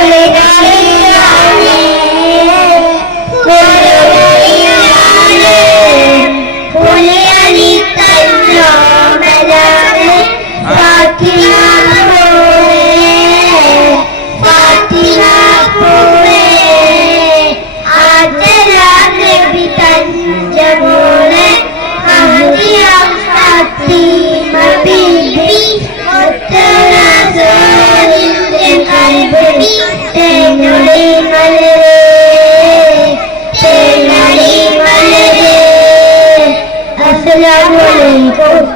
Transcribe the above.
চলে গেলে congratulations.